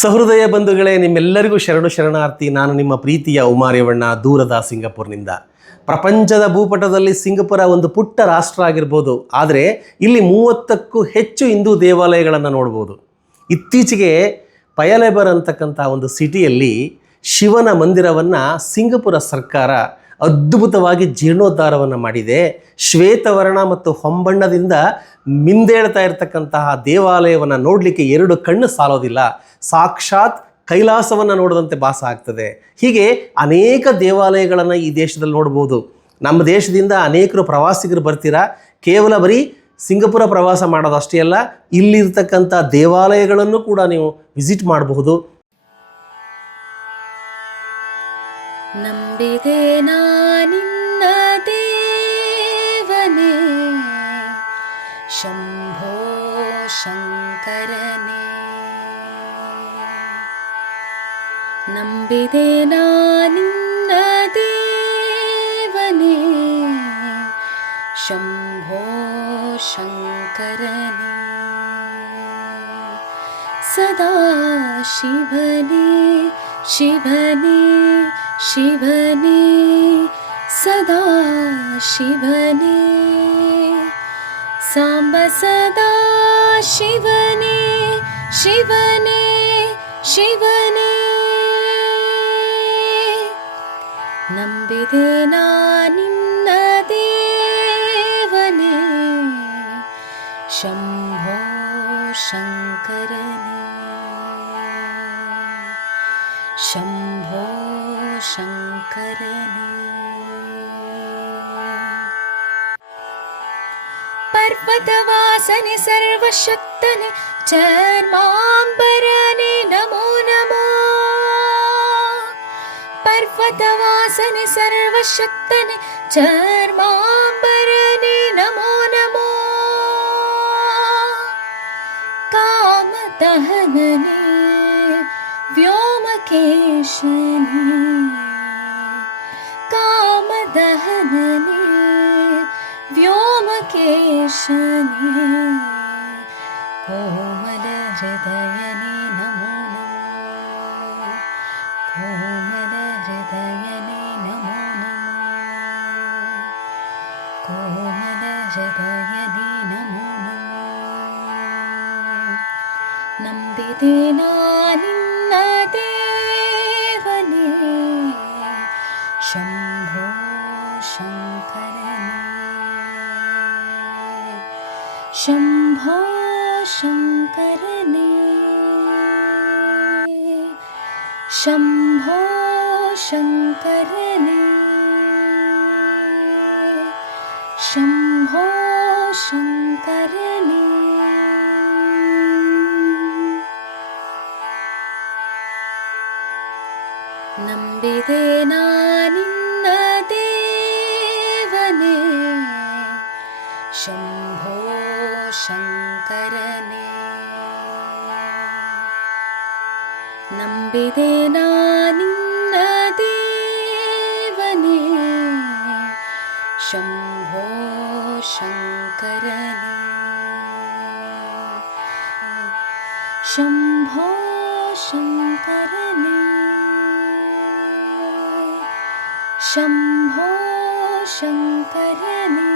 ಸಹೃದಯ ಬಂಧುಗಳೇ, ನಿಮ್ಮೆಲ್ಲರಿಗೂ ಶರಣು ಶರಣಾರ್ಥಿ. ನಾನು ನಿಮ್ಮ ಪ್ರೀತಿಯ ಉಮಾರ್ಯವಣ್ಣ ದೂರದ ಸಿಂಗಪುರ್ನಿಂದ. ಪ್ರಪಂಚದ ಭೂಪಟದಲ್ಲಿ ಸಿಂಗಪುರ ಒಂದು ಪುಟ್ಟ ರಾಷ್ಟ್ರ ಆಗಿರ್ಬೋದು. ಆದರೆ, ಇಲ್ಲಿ ಮೂವತ್ತಕ್ಕೂ ಹೆಚ್ಚು ಹಿಂದೂ ದೇವಾಲಯಗಳನ್ನು ನೋಡ್ಬೋದು. ಇತ್ತೀಚೆಗೆ ಪಯಲೆಬರ್ ಅಂತಕ್ಕಂಥ ಒಂದು ಸಿಟಿಯಲ್ಲಿ ಶಿವನ ಮಂದಿರವನ್ನು ಸಿಂಗಪುರ ಸರ್ಕಾರ ಅದ್ಭುತವಾಗಿ ಜೀರ್ಣೋದ್ಧಾರವನ್ನು ಮಾಡಿದೆ. ಶ್ವೇತವರ್ಣ ಮತ್ತು ಹೊಂಬಣ್ಣದಿಂದ ಮಿಂದೇಳ್ತಾ ಇರತಕ್ಕಂತಹ ದೇವಾಲಯವನ್ನು ನೋಡಲಿಕ್ಕೆ ಎರಡು ಕಣ್ಣು ಸಾಲೋದಿಲ್ಲ. ಸಾಕ್ಷಾತ್ ಕೈಲಾಸವನ್ನು ನೋಡಿದಂತೆ ಭಾಸ ಆಗ್ತದೆ. ಹೀಗೆ ಅನೇಕ ದೇವಾಲಯಗಳನ್ನು ಈ ದೇಶದಲ್ಲಿ ನೋಡ್ಬೋದು. ನಮ್ಮ ದೇಶದಿಂದ ಅನೇಕರು ಪ್ರವಾಸಿಗರು ಬರ್ತೀರಾ? ಕೇವಲ ಬರೀ ಸಿಂಗಪುರ ಪ್ರವಾಸ ಮಾಡೋದು ಅಷ್ಟೇ ಅಲ್ಲ, ಇಲ್ಲಿರ್ತಕ್ಕಂಥ ದೇವಾಲಯಗಳನ್ನು ಕೂಡ ನೀವು ವಿಸಿಟ್ ಮಾಡಬಹುದು. ನಂಬಿದೆ ನಾನಿನ್ನ ದೇವನೇ ಶಂಭೋ ಶಂಕರನೇ ನಂಬಿದೆ ನಾನಿನ್ನ ದೇವನೇ ಶಂಭೋ ಶಂಕರನೇ ಸದಾ ಶಿವನೇ ಶಿವನೇ ಶಿವನೇ ಸದಾ ಶಿವನೇ ಸಾಂಬ ಸದಾ ಶಿವನೇ ಶಿವನೇ ಶಿವನೇ ನಂಬಿದೆ ನಾನಿನ್ನ ದೇವನೇ ಶಂಭೋ ಶಂಕರನೇ ಶಂಭೋ शङ्करवासनि सर्वशक्तनि चर् माम्बरने नमो नमः। पर्वतवासनि सर्वशक्तनि चर् नमो नमो। नमः कामतहननि व्योमकेशनि। व्योमकेशनि। कोमलजदयनि नमूना कोमल जदयनि नमूना कोमलहृदयने नमो नमोना न शङ्करने शम्भो शङ्करने। शम्भो शङ्करने। शम्भो शङ्करने। शङ्करि नम्बितेनानि शम्भो शङ्करम्बितेनानि नदीवनि शम्भो शङ्करने। शम्भो शङ्करने। शम्भो शङ्करने।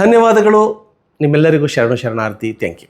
ಧನ್ಯವಾದಗಳು. ನಿಮ್ಮೆಲ್ಲರಿಗೂ ಶರಣು ಶರಣಾರ್ಥಿ. Thank you